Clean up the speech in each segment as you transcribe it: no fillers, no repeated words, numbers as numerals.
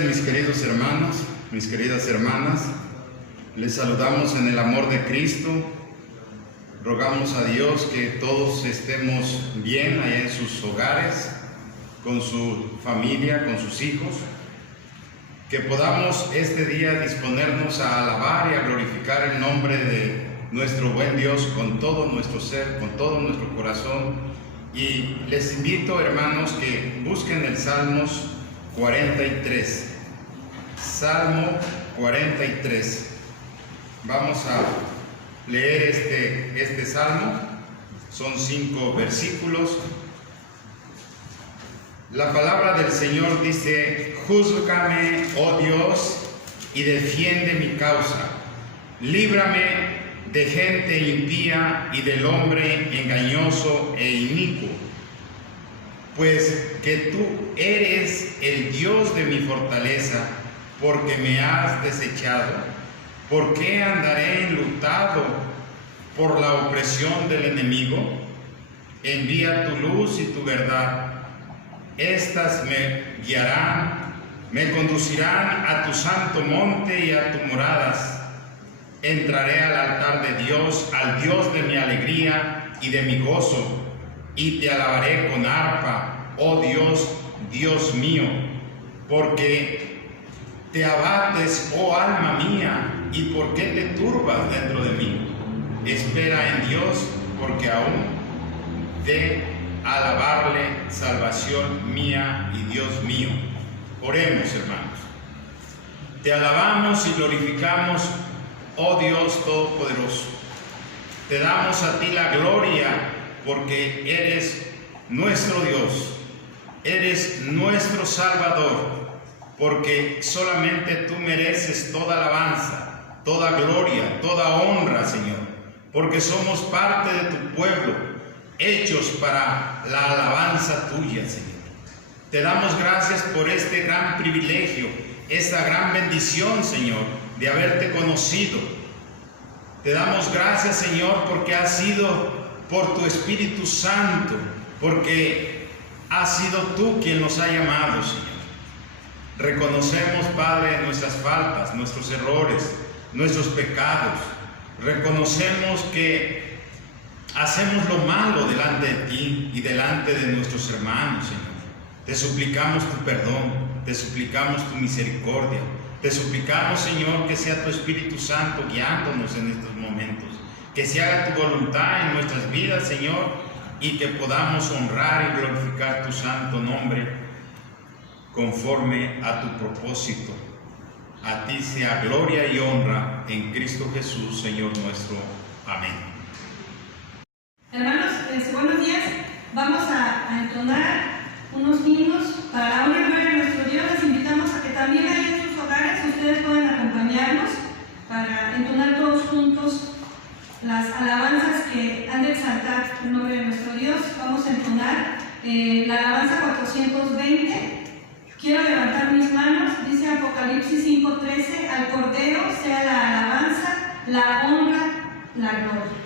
días, mis queridos hermanos, mis queridas hermanas. Les saludamos en el amor de Cristo. Rogamos a Dios que todos estemos bien allá en sus hogares, con su familia, con sus hijos. Que podamos este día disponernos a alabar y a glorificar el nombre de nuestro buen Dios con todo nuestro ser, con todo nuestro corazón. Y les invito, hermanos, que busquen el Salmos 43. Salmo 43. Vamos a leer este salmo. Son 5 versículos. La palabra del Señor dice: júzgame, oh Dios, y defiende mi causa. Líbrame de gente impía y del hombre engañoso e inicuo. Pues que tú eres el Dios de mi fortaleza, porque me has desechado. ¿Por qué andaré enlutado por la opresión del enemigo? Envía tu luz y tu verdad. Estas me guiarán, me conducirán a tu santo monte y a tus moradas. Entraré al altar de Dios, al Dios de mi alegría y de mi gozo, y te alabaré con arpa, oh Dios, Dios mío, porque te abates, oh alma mía, y por qué te turbas dentro de mí. Espera en Dios, porque aún de alabarle, salvación mía y Dios mío. Oremos, hermanos. Te alabamos y glorificamos, oh Dios Todopoderoso. Te damos a ti la gloria porque eres nuestro Dios, eres nuestro Salvador, porque solamente tú mereces toda alabanza, toda gloria, toda honra, Señor, porque somos parte de tu pueblo, hechos para la alabanza tuya, Señor. Te damos gracias por este gran privilegio, esta gran bendición, Señor, de haberte conocido. Te damos gracias, Señor, porque has sido por tu Espíritu Santo, porque has sido tú quien nos ha llamado, Señor. Reconocemos, Padre, nuestras faltas, nuestros errores, nuestros pecados. Reconocemos que hacemos lo malo delante de ti y delante de nuestros hermanos, Señor. Te suplicamos tu perdón, te suplicamos tu misericordia. Te suplicamos, Señor, que sea tu Espíritu Santo guiándonos en estos momentos, que se haga tu voluntad en nuestras vidas, Señor, y que podamos honrar y glorificar tu santo nombre conforme a tu propósito. A ti sea gloria y honra en Cristo Jesús, Señor nuestro. Amén. Hermanos, buenos días. Vamos a entonar unos himnos para la honra y gloria de nuestro Dios. Les invitamos a que también ahí en sus hogares ustedes puedan acompañarnos para entonar todos juntos las alabanzas que han de exaltar el nombre de nuestro Dios. Vamos a entonar la alabanza 420. Quiero levantar mis manos, dice Apocalipsis 5:13, al Cordero sea la alabanza, la honra, la gloria.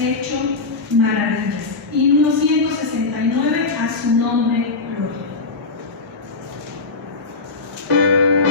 hecho maravillas. Himno 169, a su nombre, gloria. Gloria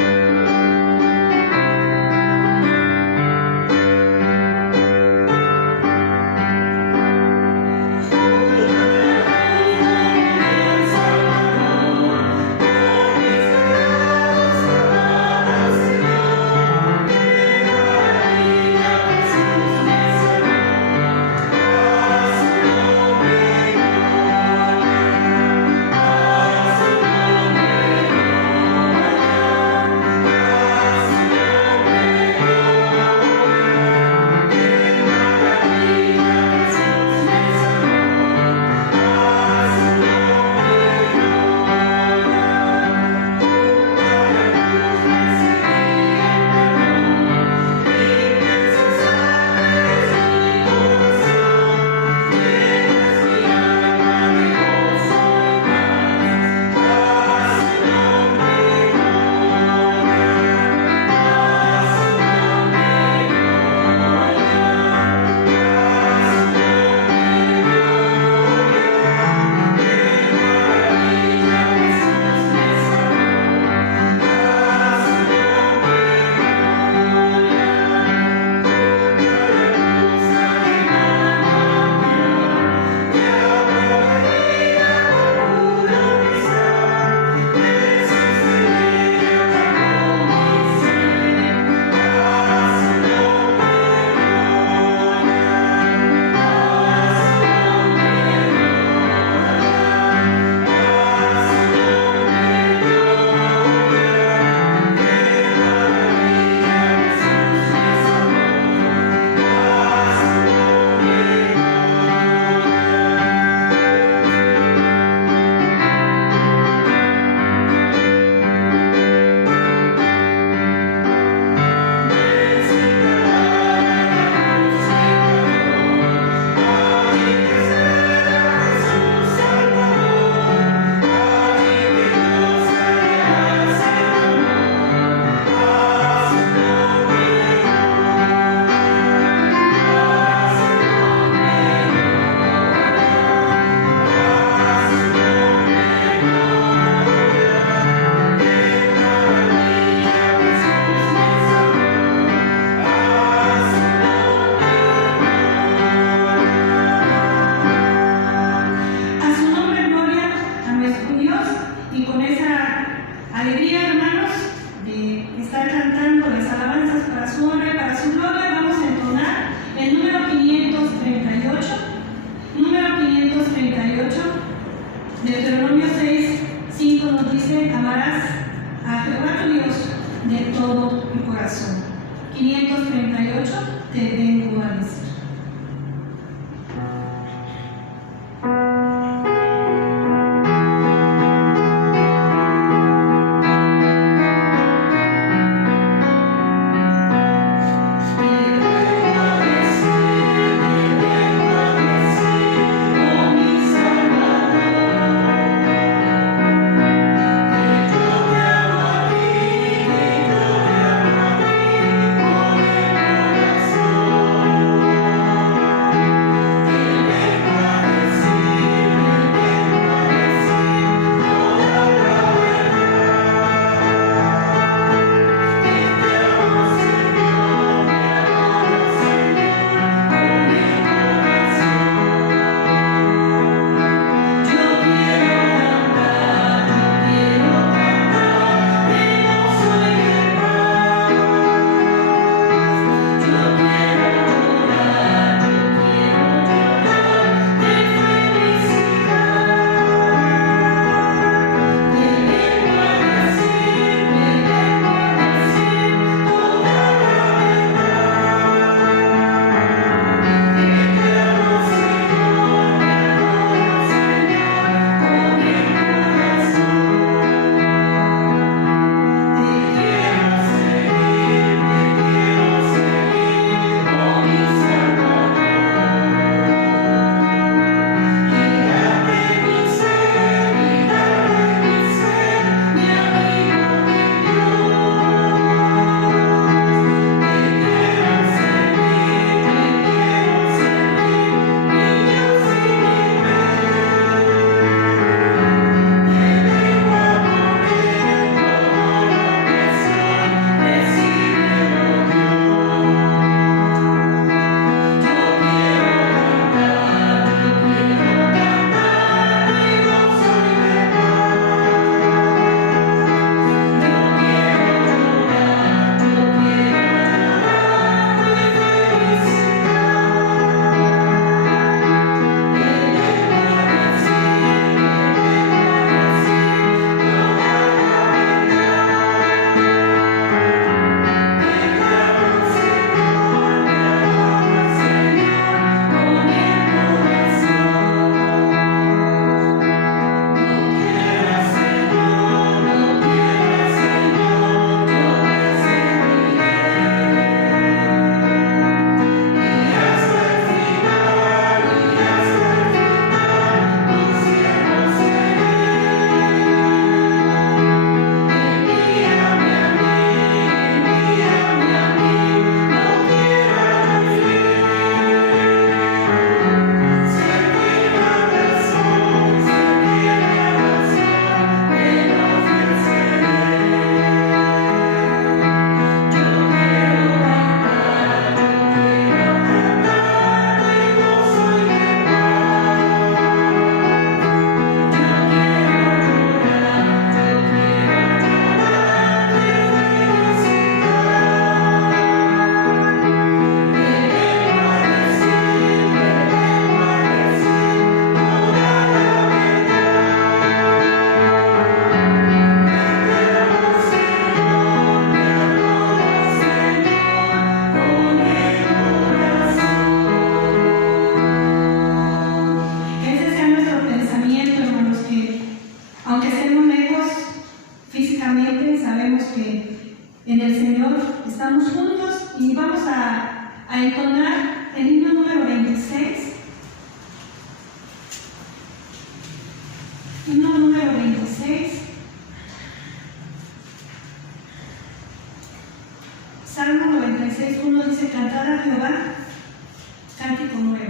cántico nuevo.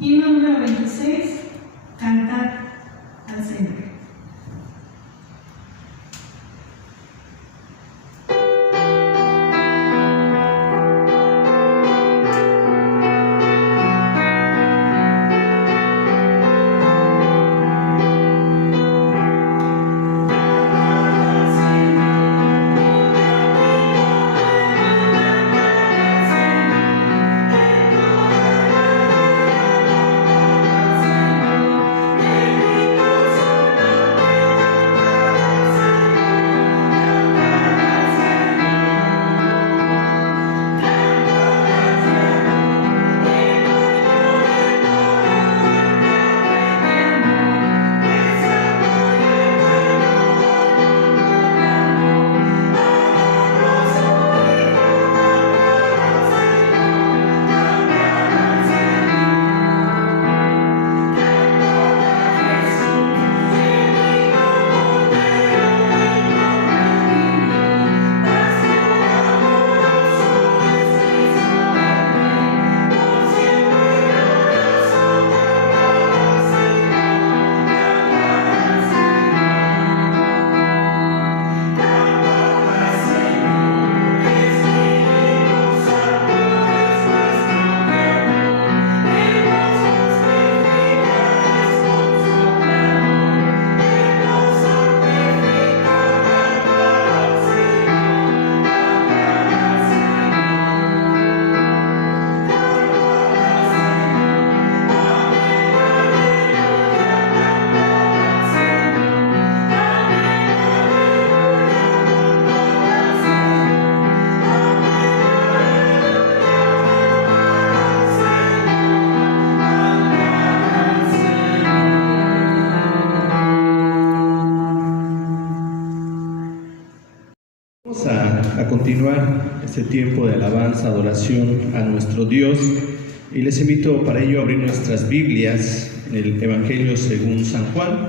Himno número 26, cantar al Señor. A continuar este tiempo de alabanza, adoración a nuestro Dios, y les invito para ello a abrir nuestras Biblias en el Evangelio según San Juan.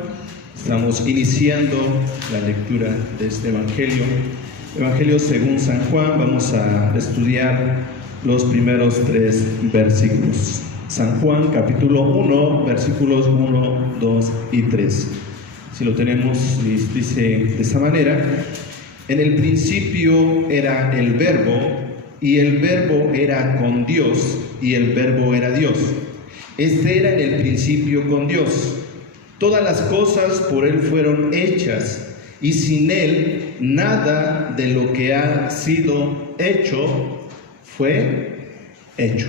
Estamos iniciando la lectura de este Evangelio según San Juan. Vamos a estudiar los primeros 3 versículos. San Juan capítulo 1, versículos 1, 2 y 3. Si lo tenemos, dice de esta manera: en el principio era el Verbo, y el Verbo era con Dios, y el Verbo era Dios. Este era en el principio con Dios. Todas las cosas por Él fueron hechas, y sin Él nada de lo que ha sido hecho fue hecho.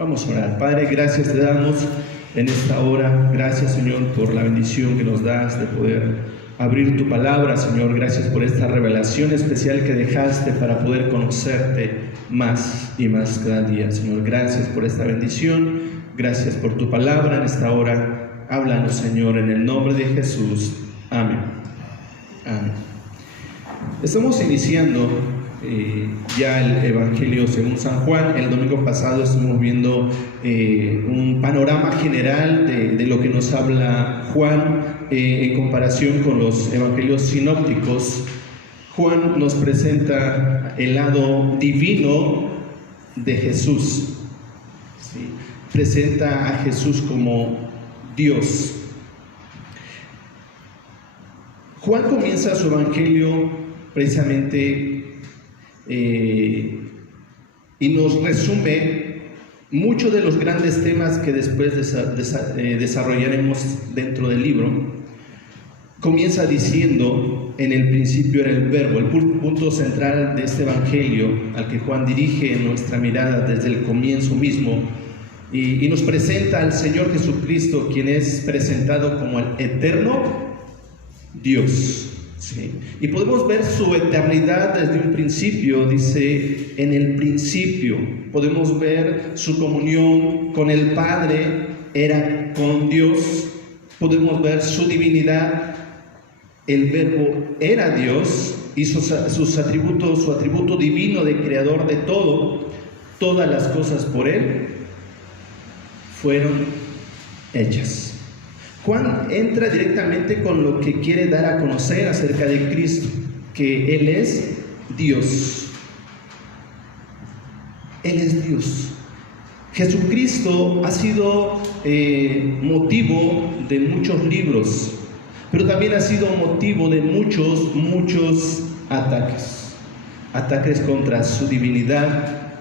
Vamos a orar. Padre, gracias te damos en esta hora. Gracias, Señor, por la bendición que nos das de poder abrir tu palabra, Señor. Gracias por esta revelación especial que dejaste para poder conocerte más y más cada día, Señor. Gracias por esta bendición. Gracias por tu palabra en esta hora. Háblanos, Señor, en el nombre de Jesús. Amén. Amén. Estamos iniciando ya el Evangelio según San Juan. El domingo pasado estuvimos viendo un panorama general de lo que nos habla Juan en comparación con los evangelios sinópticos. Juan nos presenta el lado divino de Jesús, ¿sí? Presenta a Jesús como Dios. Juan comienza su evangelio precisamente y nos resume muchos de los grandes temas que después desarrollaremos dentro del libro. Comienza diciendo: en el principio era el Verbo. El punto central de este evangelio al que Juan dirige nuestra mirada desde el comienzo mismo, y nos presenta al Señor Jesucristo, quien es presentado como el eterno Dios. Sí. Y podemos ver su eternidad desde un principio. Dice: en el principio. Podemos ver su comunión con el Padre, era con Dios. Podemos ver su divinidad. El Verbo era Dios, y sus atributos, su atributo divino de creador de todo. Todas las cosas por Él fueron hechas. Juan entra directamente con lo que quiere dar a conocer acerca de Cristo, que Él es Dios. Él es Dios. Jesucristo ha sido motivo de muchos libros, pero también ha sido motivo de muchos ataques. Ataques contra su divinidad,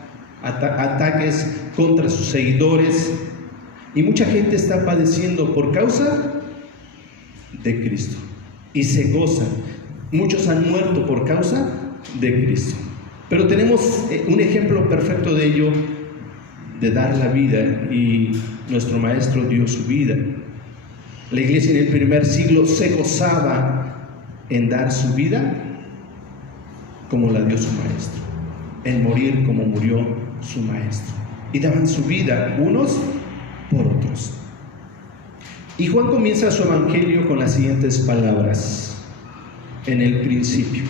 ataques contra sus seguidores, y mucha gente está padeciendo por causa de Cristo y se gozan. Muchos han muerto por causa de Cristo. Pero tenemos un ejemplo perfecto de ello, de dar la vida, y nuestro Maestro dio su vida. La iglesia en el primer siglo se gozaba en dar su vida como la dio su Maestro, en morir como murió su Maestro, y daban su vida unos por otros. Y Juan comienza su evangelio con las siguientes palabras: en el principio.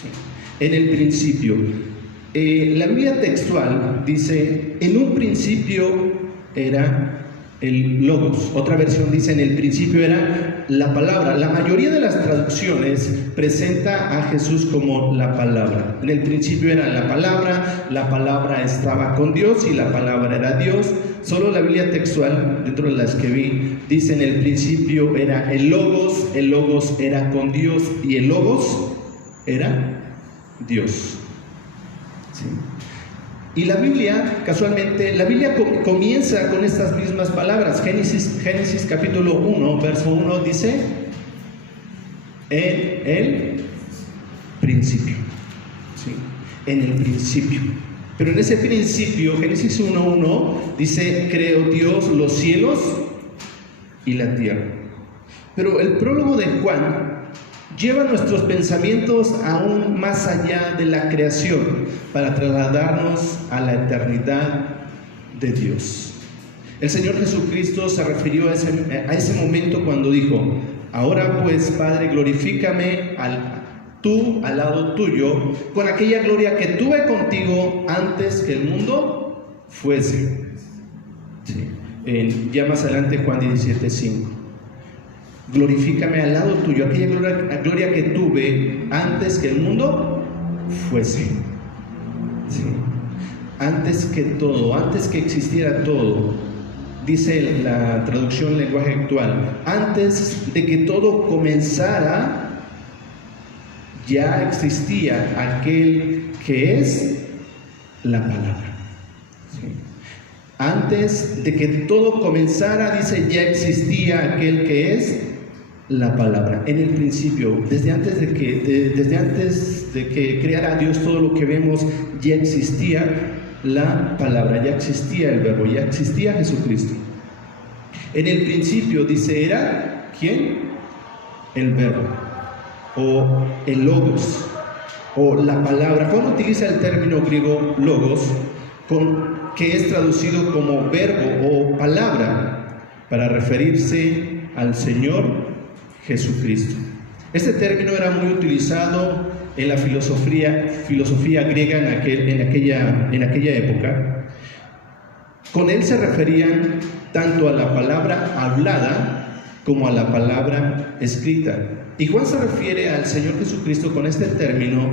Sí. En el principio. La Biblia textual dice: en un principio era el Logos. Otra versión dice: en el principio era la palabra. La mayoría de las traducciones presenta a Jesús como la palabra. En el principio era la palabra estaba con Dios y la palabra era Dios. Solo la Biblia textual, dentro de las que vi, dice: en el principio era el Logos era con Dios y el Logos era Dios. Sí. Y la Biblia, casualmente, la Biblia comienza con estas mismas palabras. Génesis capítulo 1, verso 1 dice: en el principio. Sí. En el principio. Pero en ese principio, Génesis 1:1 dice: creó Dios los cielos y la tierra. Pero el prólogo de Juan lleva nuestros pensamientos aún más allá de la creación para trasladarnos a la eternidad de Dios. El Señor Jesucristo se refirió a ese momento cuando dijo: ahora pues, Padre, glorifícame al lado tuyo con aquella gloria que tuve contigo antes que el mundo fuese. Sí. Ya más adelante, Juan 17:5. Glorifícame al lado tuyo, aquella gloria que tuve antes que el mundo fuese. Sí. Antes que todo, antes que existiera todo, dice la traducción lenguaje actual, antes de que todo comenzara, ya existía aquel que es la palabra. Sí. Antes de que todo comenzara, dice, ya existía aquel que es la palabra. En el principio, desde antes de que creara Dios todo lo que vemos, ya existía la palabra, ya existía el verbo, ya existía Jesucristo. En el principio, dice, era ¿quién? El verbo, o el logos, o la palabra. Juan utiliza el término griego logos, que es traducido como verbo o palabra, para referirse al Señor Jesucristo. Este término era muy utilizado en la filosofía griega en aquella época. Con él se referían tanto a la palabra hablada como a la palabra escrita. Y Juan se refiere al Señor Jesucristo con este término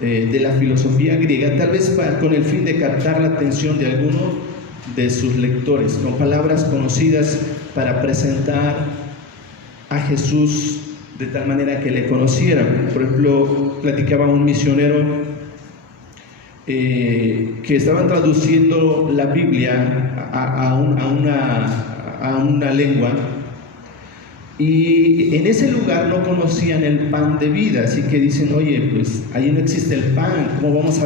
de la filosofía griega, tal vez con el fin de captar la atención de alguno de sus lectores, con palabras conocidas para presentar a Jesús de tal manera que le conocieran. Por ejemplo, platicaba un misionero que estaban traduciendo la Biblia a una lengua, y en ese lugar no conocían el pan de vida, así que dicen: oye, pues ahí no existe el pan, ¿cómo vamos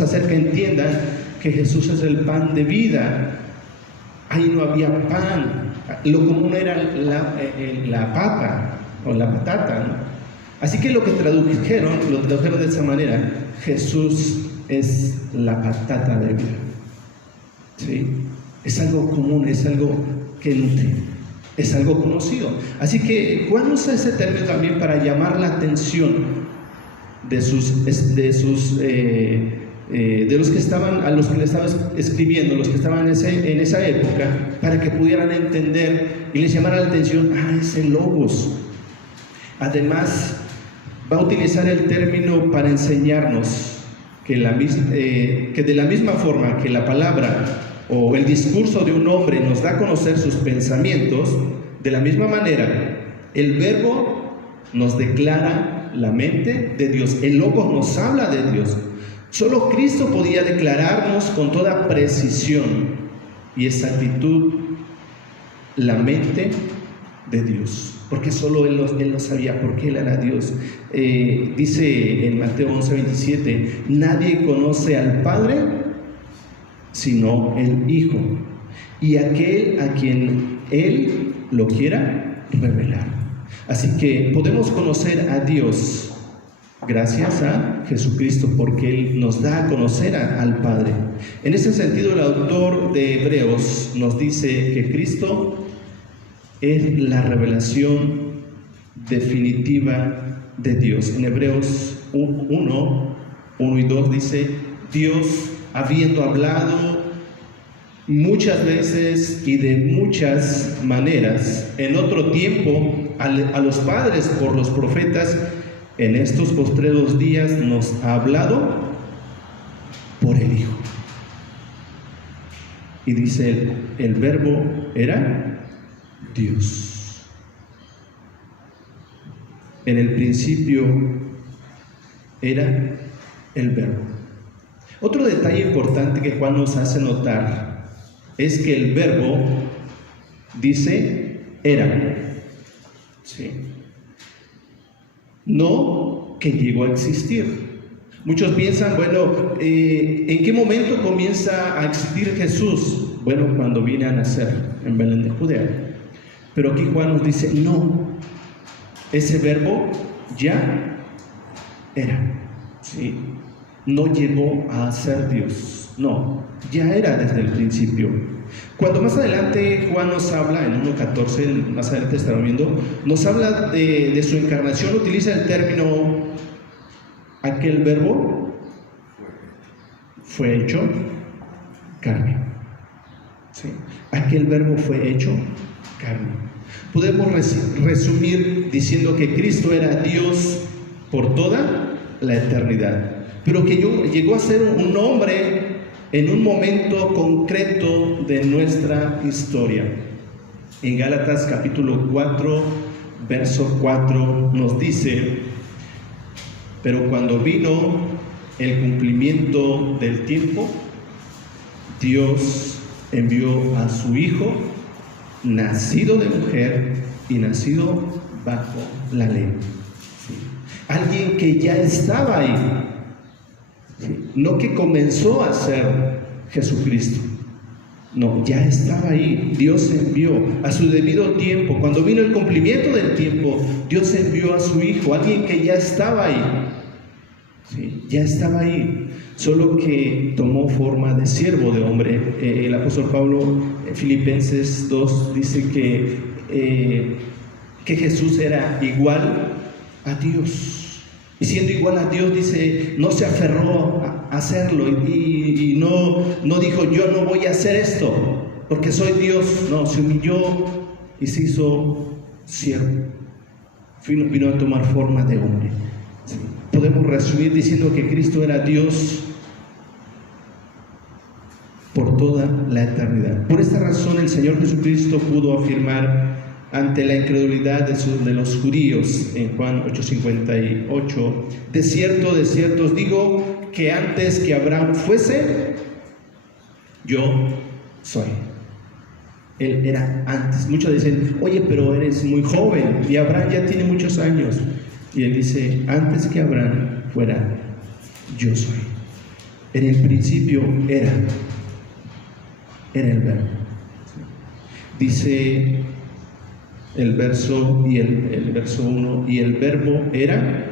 a hacer que entiendan que Jesús es el pan de vida? Ahí no había pan, lo común era la papa o la patata, ¿no? Así que lo tradujeron de esa manera: Jesús es la patata de vida. ¿Sí? Es algo común, es algo que nutre, es algo conocido. Así que Juan usa ese término también para llamar la atención de los que estaban, a los que le estaba escribiendo, los que estaban en esa época, para que pudieran entender y les llamara la atención: es el logos. Además, va a utilizar el término para enseñarnos que de la misma forma que la palabra o el discurso de un hombre nos da a conocer sus pensamientos, de la misma manera el Verbo nos declara la mente de Dios, el Logos nos habla de Dios. Solo Cristo podía declararnos con toda precisión y exactitud la mente de Dios, porque solo Él lo sabía, porque Él era Dios. Dice en Mateo 11:27, nadie conoce al Padre sino el Hijo, y aquel a quien Él lo quiera revelar. Así que podemos conocer a Dios gracias a Jesucristo, porque Él nos da a conocer al Padre. En ese sentido, el autor de Hebreos nos dice que Cristo es la revelación definitiva de Dios. En Hebreos 1 y 2 dice, Dios, habiendo hablado muchas veces y de muchas maneras en otro tiempo a los padres por los profetas, en estos postreros días nos ha hablado por el Hijo. Y dice, el Verbo era Dios. En el principio era el Verbo. Otro detalle importante que Juan nos hace notar es que el Verbo dice era. ¿Sí? No que llegó a existir. Muchos piensan, bueno, ¿en qué momento comienza a existir Jesús? Bueno, cuando viene a nacer en Belén de Judea. Pero aquí Juan nos dice, no, ese Verbo ya era. ¿Sí? No llegó a ser Dios, no, ya era desde el principio. Cuando más adelante Juan nos habla, en 1:14, más adelante estarán viendo, nos habla de su encarnación, utiliza el término, aquel Verbo fue hecho carne. ¿Sí? Aquel Verbo fue hecho carne. Podemos resumir diciendo que Cristo era Dios por toda la eternidad, pero que llegó a ser un hombre en un momento concreto de nuestra historia. En Gálatas capítulo 4, verso 4 nos dice, pero cuando vino el cumplimiento del tiempo, Dios envió a su Hijo, nacido de mujer y nacido bajo la ley. Alguien que ya estaba ahí, no que comenzó a ser Jesucristo, no, ya estaba ahí. Dios envió a su debido tiempo. Cuando vino el cumplimiento del tiempo, Dios envió a su Hijo, alguien que ya estaba ahí. Sí, ya estaba ahí, solo que tomó forma de siervo de hombre. El apóstol Pablo en Filipenses 2 dice que Jesús era igual a Dios. Y siendo igual a Dios, dice, no se aferró a hacerlo y no dijo, yo no voy a hacer esto porque soy Dios. No, se humilló y se hizo siervo. Vino a tomar forma de hombre. ¿Sí? Podemos resumir diciendo que Cristo era Dios por toda la eternidad. Por esta razón el Señor Jesucristo pudo afirmar ante la incredulidad de los judíos en Juan 8:58, de cierto os digo que antes que Abraham fuese, yo soy. Él era antes. Muchos dicen, oye, pero eres muy joven y Abraham ya tiene muchos años. Y él dice, antes que Abraham fuera, yo soy. En el principio era el Verbo. Dice el verso 1, y el Verbo era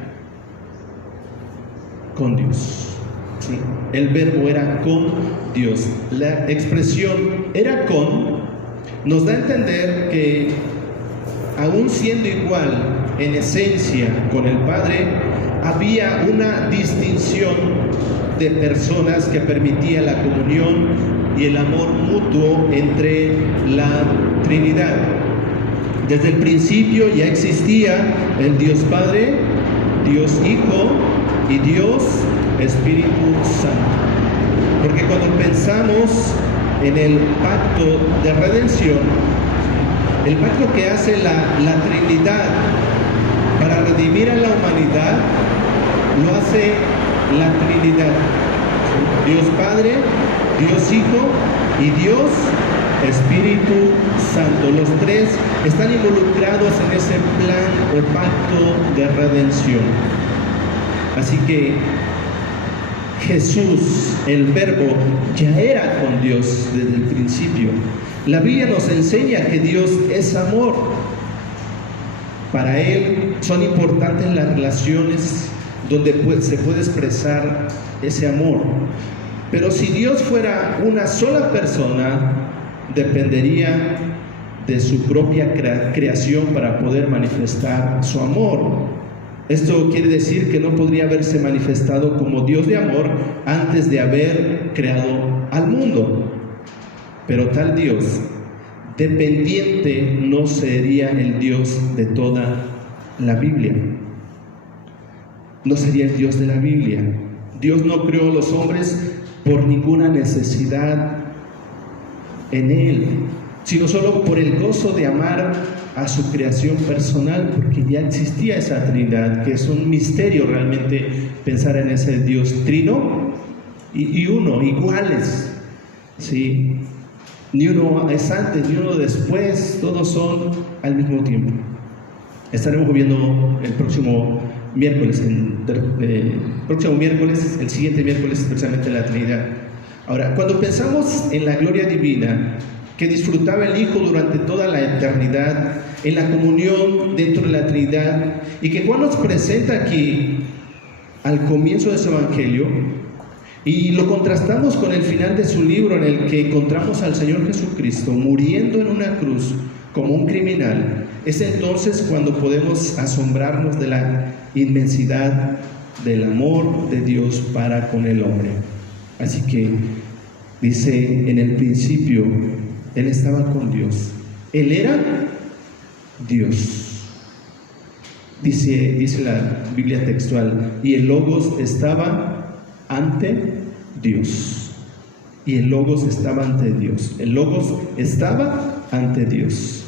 con Dios. ¿Sí? El Verbo era con Dios. La expresión era con nos da a entender que aún siendo igual en esencia con el Padre, había una distinción de personas que permitía la comunión y el amor mutuo entre la Trinidad. Desde el principio ya existía el Dios Padre, Dios Hijo y Dios Espíritu Santo. Porque cuando pensamos en el pacto de redención, el pacto que hace la Trinidad para redimir a la humanidad, lo hace la Trinidad. Dios Padre, Dios Hijo y Dios Espíritu Santo. Los tres están involucrados en ese plan o pacto de redención. Así que Jesús, el Verbo, ya era con Dios desde el principio. La Biblia nos enseña que Dios es amor. Para Él son importantes las relaciones donde se puede expresar ese amor. Pero si Dios fuera una sola persona, dependería de su propia creación para poder manifestar su amor. Esto quiere decir que no podría haberse manifestado como Dios de amor antes de haber creado al mundo. Pero tal Dios dependiente no sería el Dios de toda la Biblia. No sería el Dios de la Biblia. Dios no creó a los hombres por ninguna necesidad en Él, sino solo por el gozo de amar a su creación personal, porque ya existía esa Trinidad, que es un misterio realmente pensar en ese Dios trino y uno, iguales, ¿sí? Ni uno es antes, ni uno después, todos son al mismo tiempo. Estaremos viendo el próximo miércoles, el siguiente miércoles, especialmente la Trinidad. Ahora, cuando pensamos en la gloria divina que disfrutaba el Hijo durante toda la eternidad, en la comunión dentro de la Trinidad, y que Juan nos presenta aquí al comienzo de su Evangelio, y lo contrastamos con el final de su libro, en el que encontramos al Señor Jesucristo muriendo en una cruz como un criminal, es entonces cuando podemos asombrarnos de la inmensidad del amor de Dios para con el hombre. Así que dice, en el principio Él estaba con Dios. Él era Dios. Dice la Biblia textual, y el Logos estaba ante Dios. Y el Logos estaba ante Dios. El Logos estaba ante Dios.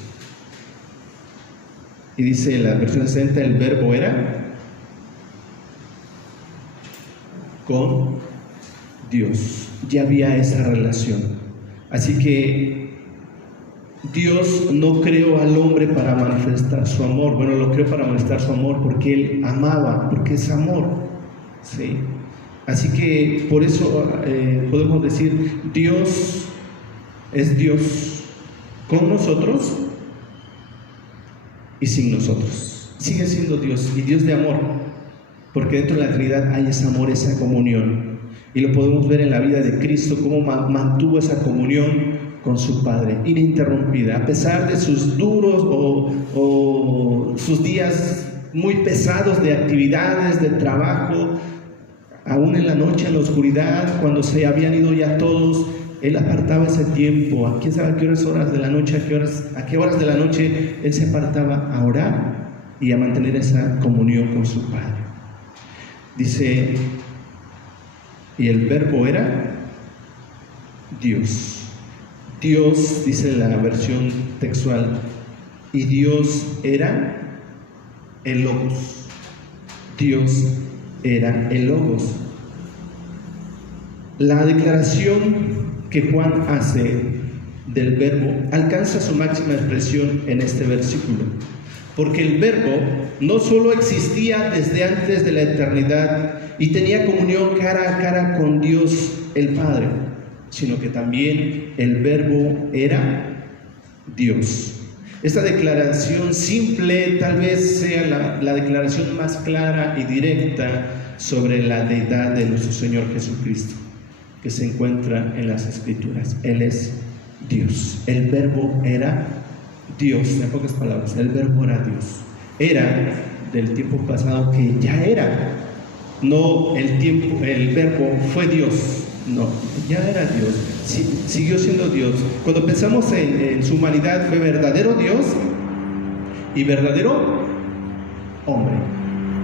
Y dice la versión 60, el Verbo era con Dios. Ya había esa relación. Así que Dios no creó al hombre para manifestar su amor. Bueno, lo creó para manifestar su amor porque Él amaba, porque es amor, ¿sí? Así que por eso podemos decir, Dios es Dios con nosotros y sin nosotros. Sigue siendo Dios, y Dios de amor, porque dentro de la Trinidad hay ese amor, esa comunión. Y lo podemos ver en la vida de Cristo, cómo mantuvo esa comunión con su Padre, ininterrumpida, a pesar de sus duros o sus días muy pesados de actividades, de trabajo. Aún en la noche, en la oscuridad, cuando se habían ido ya todos, Él apartaba ese tiempo. ¿A quién sabe a qué horas de la noche, a qué horas de la noche Él se apartaba a orar y a mantener esa comunión con su Padre? Dice, y el Verbo era Dios. Dios, dice la versión textual, y Dios era el Logos. Dios era el Logos. La declaración que Juan hace del Verbo alcanza su máxima expresión en este versículo, porque el Verbo no solo existía desde antes de la eternidad y tenía comunión cara a cara con Dios el Padre, sino que también el Verbo era Dios. Esta declaración simple tal vez sea la declaración más clara y directa sobre la deidad de nuestro Señor Jesucristo, que se encuentra en las Escrituras. Él es Dios. El Verbo era Dios. En pocas palabras, el Verbo era Dios. Era del tiempo pasado que ya era. No el Verbo fue Dios. No, ya era Dios, siguió siendo Dios. Cuando pensamos en su humanidad, fue verdadero Dios y verdadero hombre.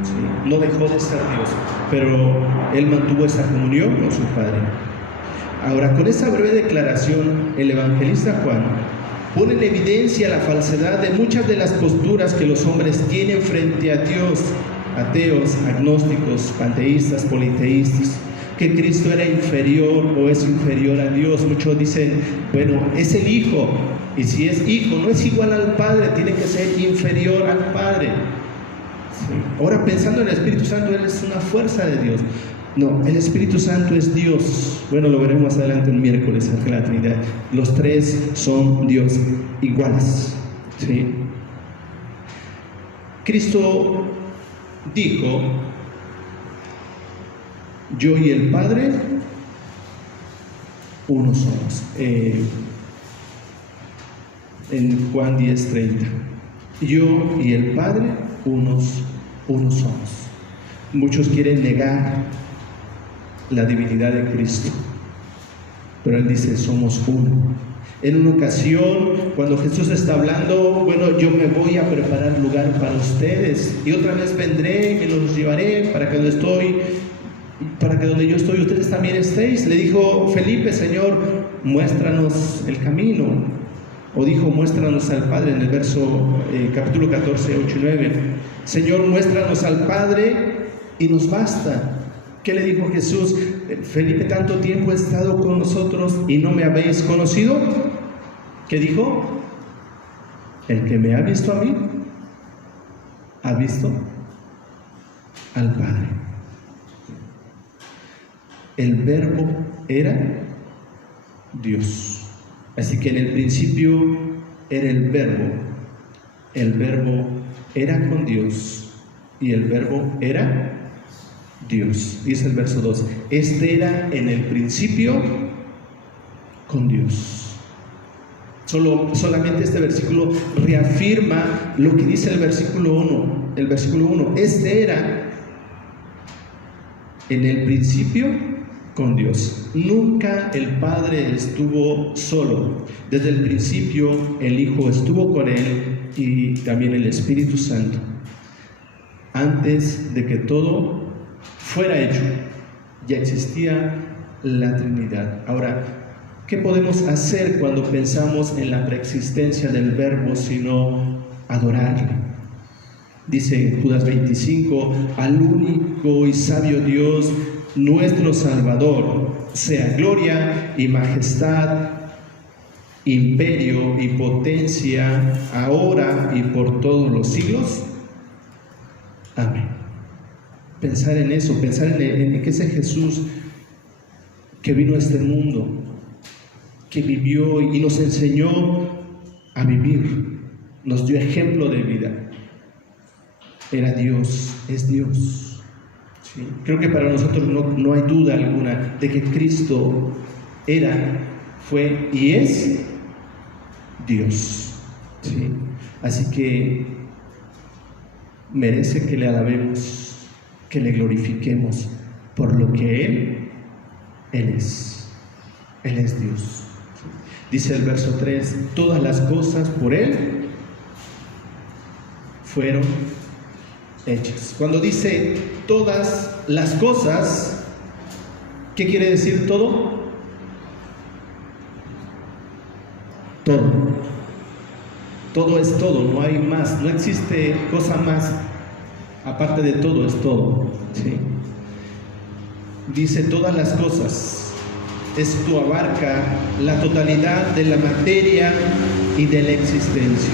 ¿sí? No dejó de ser Dios, pero Él mantuvo esa comunión con su Padre. Ahora, con esa breve declaración, el evangelista Juan pone en evidencia la falsedad de muchas de las posturas que los hombres tienen frente a Dios, ateos, agnósticos, panteístas, politeístas, que Cristo era inferior o es inferior a Dios. Muchos dicen, bueno, es el Hijo, y si es Hijo, no es igual al Padre, tiene que ser inferior al Padre. Sí. Ahora, pensando en el Espíritu Santo, Él es una fuerza de Dios. No, el Espíritu Santo es Dios. Bueno, lo veremos más adelante el miércoles en la Trinidad. Los tres son Dios iguales, ¿sí? Cristo dijo: yo y el Padre uno somos. En Juan 10:30, yo y el Padre uno somos. Muchos quieren negar la divinidad de Cristo, pero Él dice: somos uno. En una ocasión, cuando Jesús está hablando, bueno, yo me voy a preparar lugar para ustedes, y otra vez vendré y me los llevaré para que donde yo estoy ustedes también estéis. Le dijo Felipe: Señor, muéstranos el camino. O dijo: muéstranos al Padre, en el verso capítulo 14, 8 y 9. Señor, muéstranos al Padre y nos basta. ¿Qué le dijo Jesús? Felipe, tanto tiempo he estado con nosotros y no me habéis conocido. ¿Qué dijo? El que me ha visto a mí, ha visto al Padre. El Verbo era Dios. Así que en el principio era el Verbo era con Dios y el Verbo era Dios. Dice el verso 2: este era en el principio con Dios. Solamente este versículo reafirma lo que dice el versículo 1. El versículo 1: este era en el principio con Dios. Nunca el Padre estuvo solo. Desde el principio el Hijo estuvo con Él y también el Espíritu Santo. Antes de que todo fuera hecho, ya existía la Trinidad. Ahora, ¿qué podemos hacer cuando pensamos en la preexistencia del Verbo sino adorarle? Dice en Judas 25: al único y sabio Dios, nuestro Salvador, sea gloria y majestad, imperio y potencia, ahora y por todos los siglos. Amén. Pensar en eso, pensar en que ese Jesús que vino a este mundo, que vivió y nos enseñó a vivir, nos dio ejemplo de vida, era Dios, es Dios. ¿Sí? Creo que para nosotros no hay duda alguna de que Cristo era, fue y es Dios. ¿Sí? Así que merece que le alabemos, que le glorifiquemos por lo que Él es. Él es Dios. Dice el verso 3: todas las cosas por Él fueron hechas. Cuando dice todas las cosas, ¿qué quiere decir todo? Todo. Todo es todo, no hay más, no existe cosa más. Aparte de todo, es todo. ¿Sí? Dice todas las cosas. Esto abarca la totalidad de la materia y de la existencia.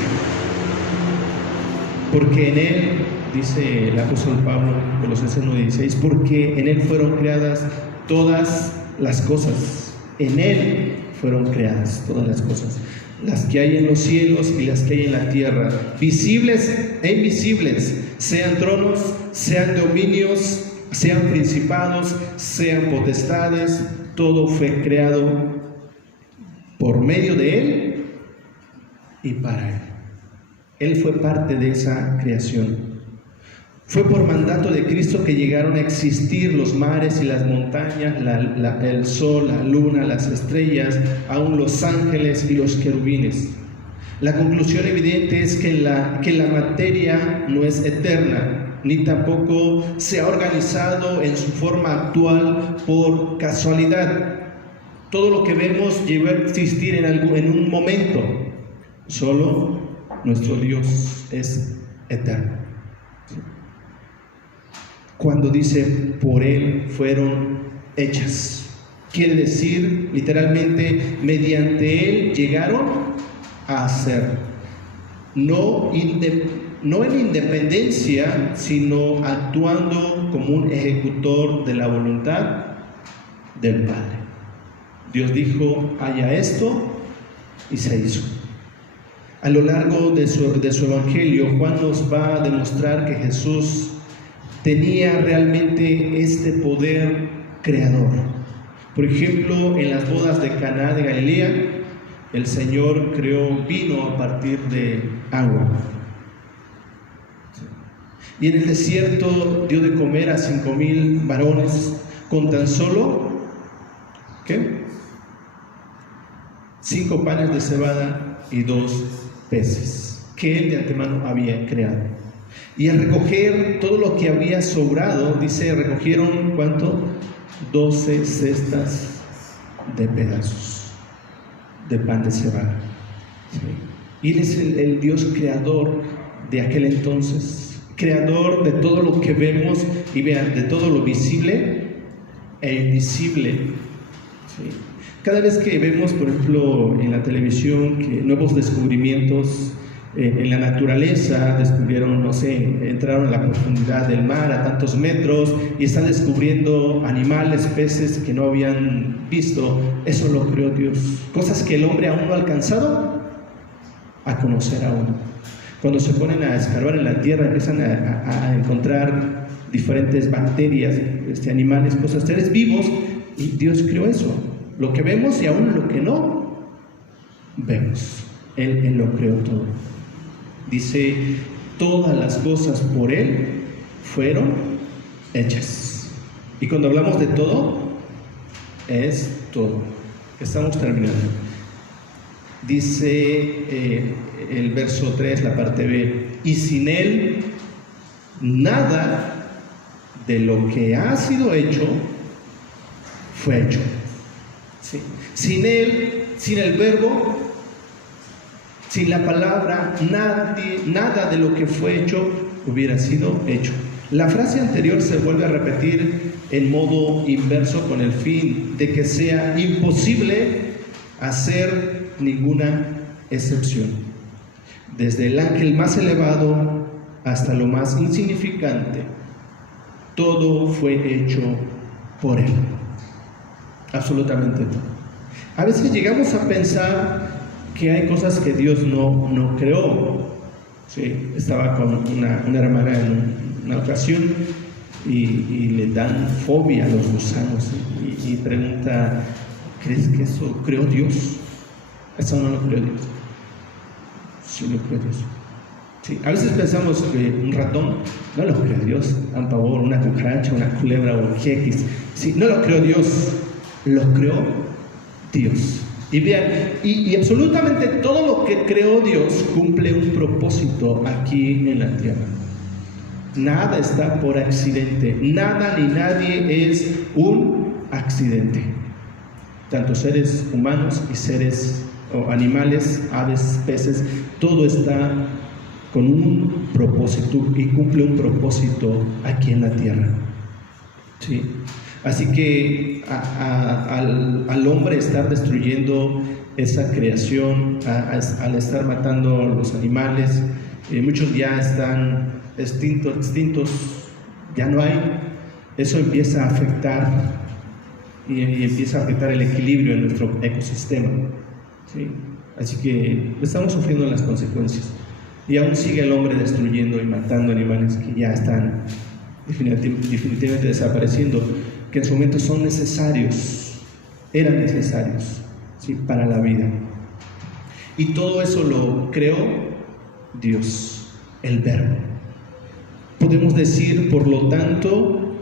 Porque en Él, dice el apóstol Pablo, Colosenses 1:16, porque en Él fueron creadas todas las cosas. En Él fueron creadas todas las cosas. Las que hay en los cielos y las que hay en la tierra, visibles e invisibles, sean tronos, sean dominios, sean principados, sean potestades, todo fue creado por medio de Él y para Él. Él fue parte de esa creación. Fue por mandato de Cristo que llegaron a existir los mares y las montañas, el sol, la luna, las estrellas, aún los ángeles y los querubines. La conclusión evidente es que la materia no es eterna, ni tampoco se ha organizado en su forma actual por casualidad. Todo lo que vemos llegó a existir en un momento. Solo nuestro Dios es eterno. Cuando dice por Él fueron hechas, quiere decir literalmente mediante Él llegaron a ser. No en independencia, sino actuando como un ejecutor de la voluntad del Padre. Dios dijo, haya esto, y se hizo. A lo largo de su evangelio, Juan nos va a demostrar que Jesús tenía realmente este poder creador. Por ejemplo, en las bodas de Caná de Galilea, el Señor creó vino a partir de agua. Y en el desierto dio de comer a 5,000 varones con tan solo, ¿qué? 5 panes de cebada y 2 peces, que Él de antemano había creado. Y al recoger todo lo que había sobrado, dice, recogieron, ¿cuánto? 12 cestas de pedazos de pan de cebada. ¿Sí? Y Él es el Dios creador de aquel entonces, creador de todo lo que vemos, y vean, de todo lo visible e invisible. ¿Sí? Cada vez que vemos, por ejemplo, en la televisión, que nuevos descubrimientos en la naturaleza, descubrieron, no sé, entraron a la profundidad del mar a tantos metros y están descubriendo animales, peces que no habían visto, eso lo creó Dios. Cosas que el hombre aún no ha alcanzado a conocer aún. Cuando se ponen a escarbar en la tierra, empiezan a encontrar diferentes bacterias, animales, cosas, seres vivos, y Dios creó eso. Lo que vemos y aún lo que no vemos. Él lo creó todo. Dice, todas las cosas por Él fueron hechas. Y cuando hablamos de todo, es todo. Estamos terminando. Dice el verso 3, la parte B, y sin Él, nada de lo que ha sido hecho fue hecho. ¿Sí? Sin Él, sin el verbo, sin la palabra, nada de lo que fue hecho hubiera sido hecho. La frase anterior se vuelve a repetir en modo inverso con el fin de que sea imposible hacer ninguna excepción. Desde el ángel más elevado hasta lo más insignificante, todo fue hecho por Él. Absolutamente todo. A veces llegamos a pensar que hay cosas que Dios no creó. Sí, estaba con una hermana en una ocasión y le dan fobia a los gusanos y pregunta, ¿crees que eso creó Dios? Eso no lo creó Dios. Sí lo creó Dios. Sí, a veces pensamos que un ratón no lo creó Dios, un pavor, una cucaracha, una culebra o un X. Sí, no lo creó Dios, lo creó Dios. Y vean, y absolutamente todo lo que creó Dios cumple un propósito aquí en la tierra. Nada está por accidente, nada ni nadie es un accidente. Tanto seres humanos y seres o animales, aves, peces, todo está con un propósito y cumple un propósito aquí en la tierra. ¿Sí? Así que al hombre estar destruyendo esa creación, al estar matando a los animales, muchos ya están extintos, ya no hay, eso empieza a afectar y empieza a afectar el equilibrio en nuestro ecosistema. ¿Sí? Así que estamos sufriendo las consecuencias y aún sigue el hombre destruyendo y matando animales que ya están definitivamente desapareciendo, que en su momento son necesarios, eran necesarios, ¿sí?, para la vida. Y todo eso lo creó Dios, el Verbo. Podemos decir, por lo tanto,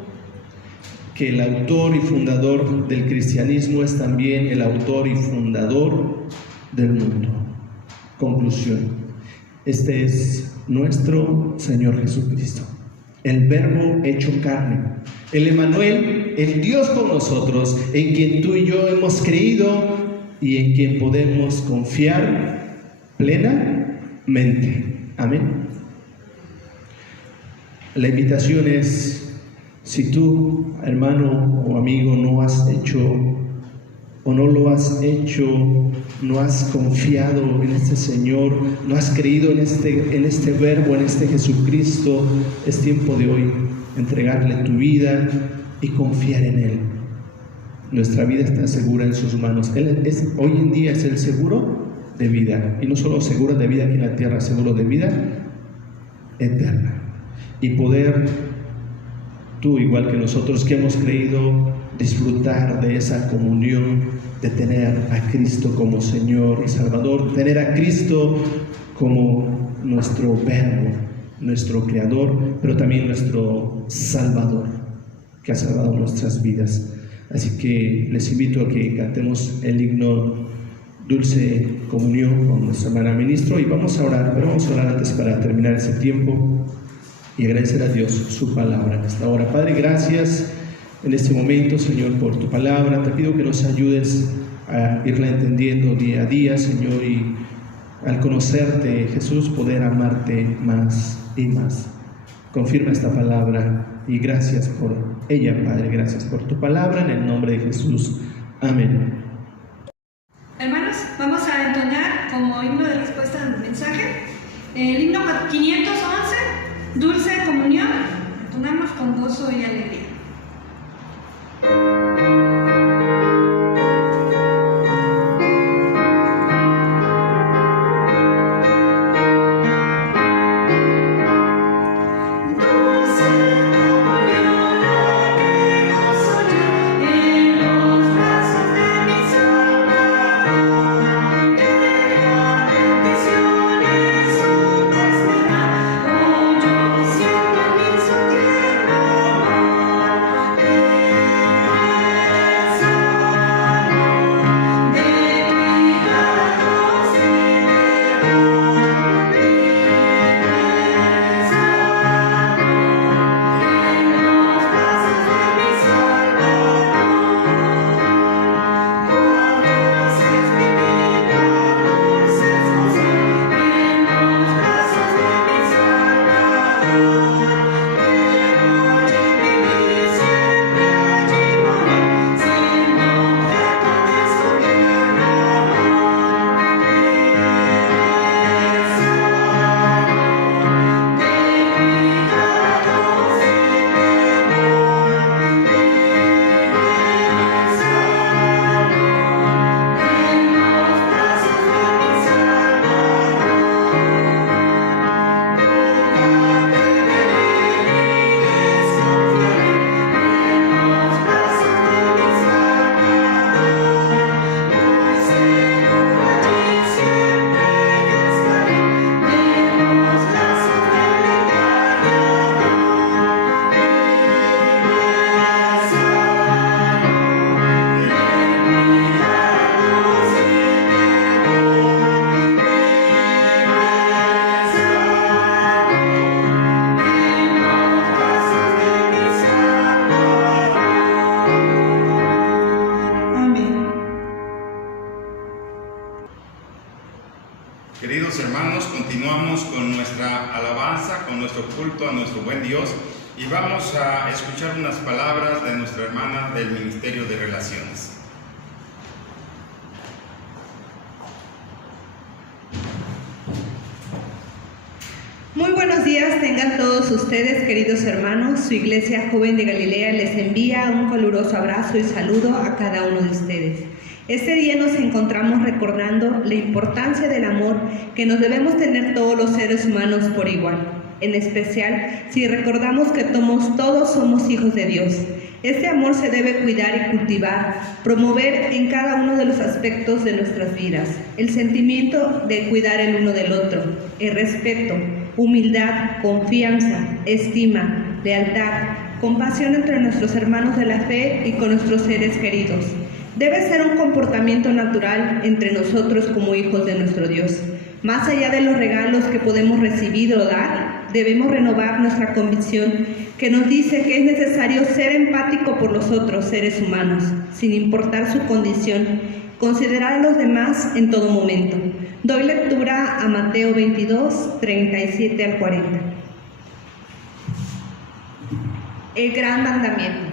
que el autor y fundador del cristianismo es también el autor y fundador del mundo. Conclusión: este es nuestro Señor Jesucristo. el Verbo hecho carne, el Emmanuel, el Dios con nosotros, en quien tú y yo hemos creído y en quien podemos confiar plenamente. Amén. La invitación es, si tú, hermano o amigo, no has hecho o no lo has hecho, no has confiado en este Señor, no has creído en este Verbo, en este Jesucristo, es tiempo de hoy entregarle tu vida y confiar en Él. Nuestra vida está segura en sus manos. Hoy en día es el seguro de vida, y no solo seguro de vida aquí en la tierra, seguro de vida eterna. Y poder, tú igual que nosotros que hemos creído, disfrutar de esa comunión, de tener a Cristo como Señor y Salvador, tener a Cristo como nuestro Verbo, nuestro Creador, pero también nuestro Salvador, que ha salvado nuestras vidas. Así que les invito a que cantemos el himno Dulce Comunión con nuestra hermana ministro, y vamos a orar, pero vamos a orar antes para terminar ese tiempo y agradecer a Dios su palabra en esta hora. Padre, gracias en este momento, Señor, por tu palabra. Te pido que nos ayudes a irla entendiendo día a día, Señor, y al conocerte, Jesús, poder amarte más y más. Confirma esta palabra y gracias por ella, Padre. Gracias por tu palabra, en el nombre de Jesús. Amén. Hermanos, vamos a entonar como himno de respuesta al mensaje el himno 511, Dulce Comunión. Entonamos con gozo y alegría. Queridos hermanos, continuamos con nuestra alabanza, con nuestro culto a nuestro buen Dios, y vamos a escuchar unas palabras de nuestra hermana del Ministerio de Relaciones. Muy buenos días tengan todos ustedes, queridos hermanos. Su Iglesia Joven de Galilea les envía un caluroso abrazo y saludo a cada uno de ustedes. Este día nos encontramos recordando la importancia del amor que nos debemos tener todos los seres humanos por igual, en especial si recordamos que todos somos hijos de Dios. Este amor se debe cuidar y cultivar, promover en cada uno de los aspectos de nuestras vidas. El sentimiento de cuidar el uno del otro, el respeto, humildad, confianza, estima, lealtad, compasión entre nuestros hermanos de la fe y con nuestros seres queridos. Debe ser un comportamiento natural entre nosotros como hijos de nuestro Dios. Más allá de los regalos que podemos recibir o dar, debemos renovar nuestra convicción que nos dice que es necesario ser empático por los otros seres humanos, sin importar su condición, considerar a los demás en todo momento. Doy lectura a Mateo 22, 37 al 40. El gran mandamiento.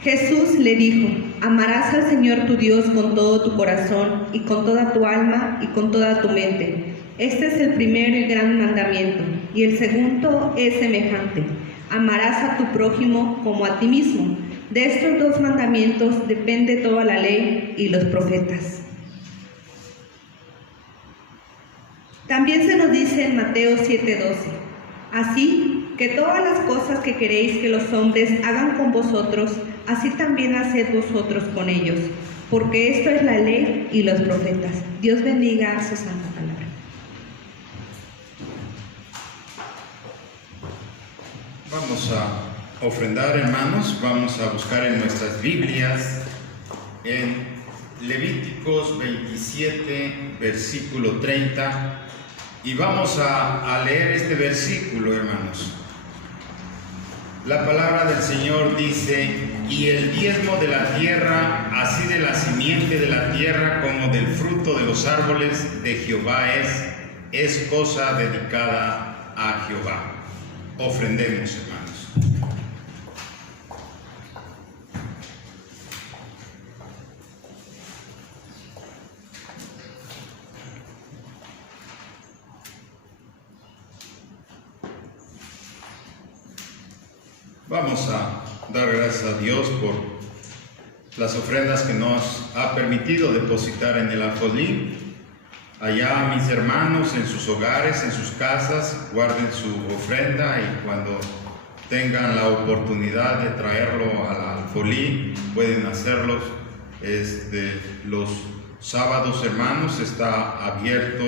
Jesús le dijo: amarás al Señor tu Dios con todo tu corazón y con toda tu alma y con toda tu mente. Este es el primero y gran mandamiento, y el segundo es semejante: amarás a tu prójimo como a ti mismo. De estos dos mandamientos depende toda la ley y los profetas. También se nos dice en Mateo 7:12: así que todas las cosas que queréis que los hombres hagan con vosotros, así también haced vosotros con ellos, porque esto es la ley y los profetas. Dios bendiga su santa palabra. Vamos a ofrendar, hermanos. Vamos a buscar en nuestras Biblias en Levíticos 27, versículo 30, y vamos a leer este versículo, hermanos. La palabra del Señor dice: y el diezmo de la tierra, así de la simiente de la tierra como del fruto de los árboles de Jehová es cosa dedicada a Jehová. Ofrendemos, hermanos. Vamos a dar gracias a Dios por las ofrendas que nos ha permitido depositar en el alfolí. Allá mis hermanos en sus hogares, en sus casas, guarden su ofrenda, y cuando tengan la oportunidad de traerlo al alfolí, pueden hacerlo. Los sábados, hermanos, está abierto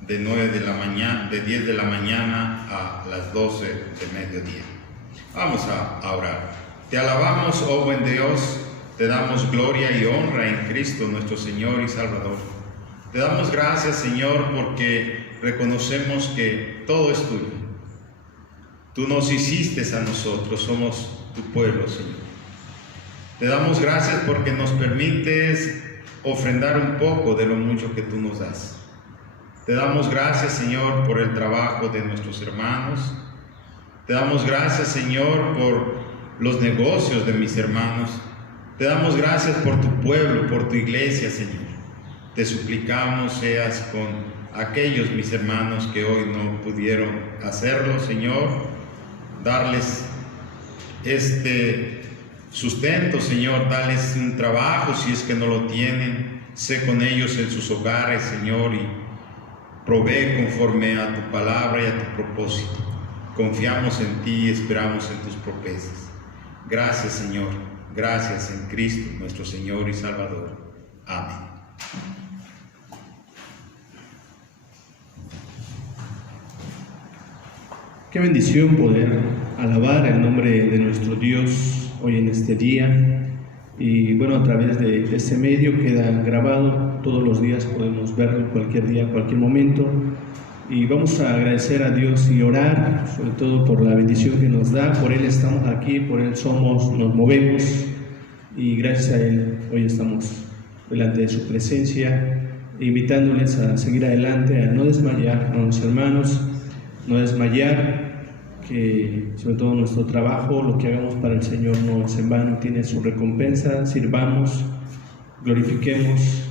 de 9 de la mañana, de 10 de la mañana a las 12 de mediodía. Vamos a orar. Te alabamos, oh buen Dios, te damos gloria y honra en Cristo nuestro Señor y Salvador. Te damos gracias, Señor, porque reconocemos que todo es tuyo. Tú nos hiciste a nosotros, somos tu pueblo, Señor. Te damos gracias porque nos permites ofrendar un poco de lo mucho que tú nos das. Te damos gracias, Señor, por el trabajo de nuestros hermanos. Te damos gracias, Señor, por los negocios de mis hermanos. Te damos gracias por tu pueblo, por tu iglesia, Señor. Te suplicamos seas con aquellos mis hermanos que hoy no pudieron hacerlo, Señor. Darles este sustento, Señor. Darles un trabajo si es que no lo tienen. Sé con ellos en sus hogares, Señor, y provee conforme a tu palabra y a tu propósito. Confiamos en ti y esperamos en tus promesas. Gracias, Señor. Gracias en Cristo, nuestro Señor y Salvador. Amén. Qué bendición poder alabar el nombre de nuestro Dios hoy en este día. Y bueno, a través de este medio queda grabado. Todos los días podemos verlo, cualquier día, cualquier momento. Y vamos a agradecer a Dios y orar, sobre todo por la bendición que nos da. Por Él estamos aquí, por Él somos, nos movemos. Y gracias a Él hoy estamos delante de su presencia, invitándoles a seguir adelante, a no desmayar, a los hermanos, no desmayar, que sobre todo nuestro trabajo, lo que hagamos para el Señor no es en vano, tiene su recompensa. Sirvamos, glorifiquemos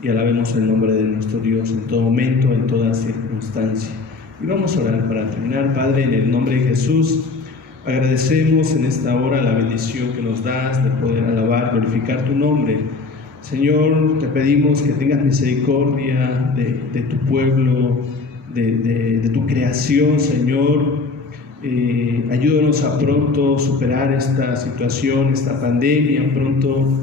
y alabemos el nombre de nuestro Dios en todo momento, en toda circunstancia. Y vamos a orar para terminar. Padre, en el nombre de Jesús, agradecemos en esta hora la bendición que nos das de poder alabar, glorificar tu nombre. Señor, te pedimos que tengas misericordia de tu pueblo, de tu creación, Señor. Ayúdanos a pronto superar esta situación, esta pandemia, pronto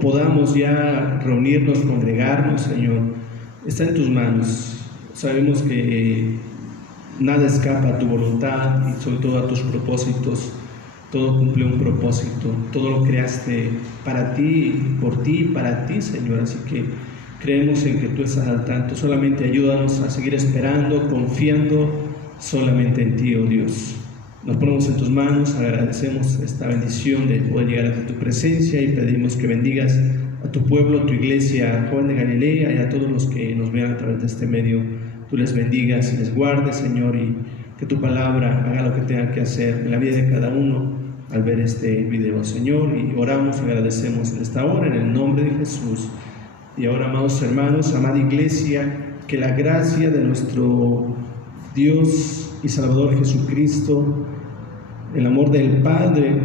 podamos ya reunirnos, congregarnos, Señor. Está en tus manos. Sabemos que nada escapa a tu voluntad y sobre todo a tus propósitos. Todo cumple un propósito, todo lo creaste para ti, por ti y para ti, Señor. Así que creemos en que tú estás al tanto. Solamente ayúdanos a seguir esperando, confiando solamente en ti, oh Dios. Nos ponemos en tus manos, agradecemos esta bendición de poder llegar a tu presencia y pedimos que bendigas a tu pueblo, a tu iglesia, Joven de Galilea, y a todos los que nos vean a través de este medio. Tú les bendigas y les guardes, Señor, y que tu palabra haga lo que tenga que hacer en la vida de cada uno al ver este video, Señor. Y oramos y agradecemos en esta hora, en el nombre de Jesús. Y ahora, amados hermanos, amada iglesia, que la gracia de nuestro Dios y Salvador Jesucristo, el amor del Padre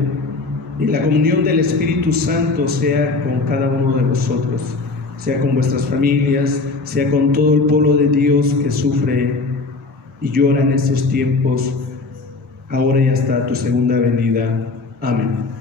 y la comunión del Espíritu Santo sea con cada uno de vosotros, sea con vuestras familias, sea con todo el pueblo de Dios que sufre y llora en estos tiempos, ahora y hasta tu segunda venida. Amén.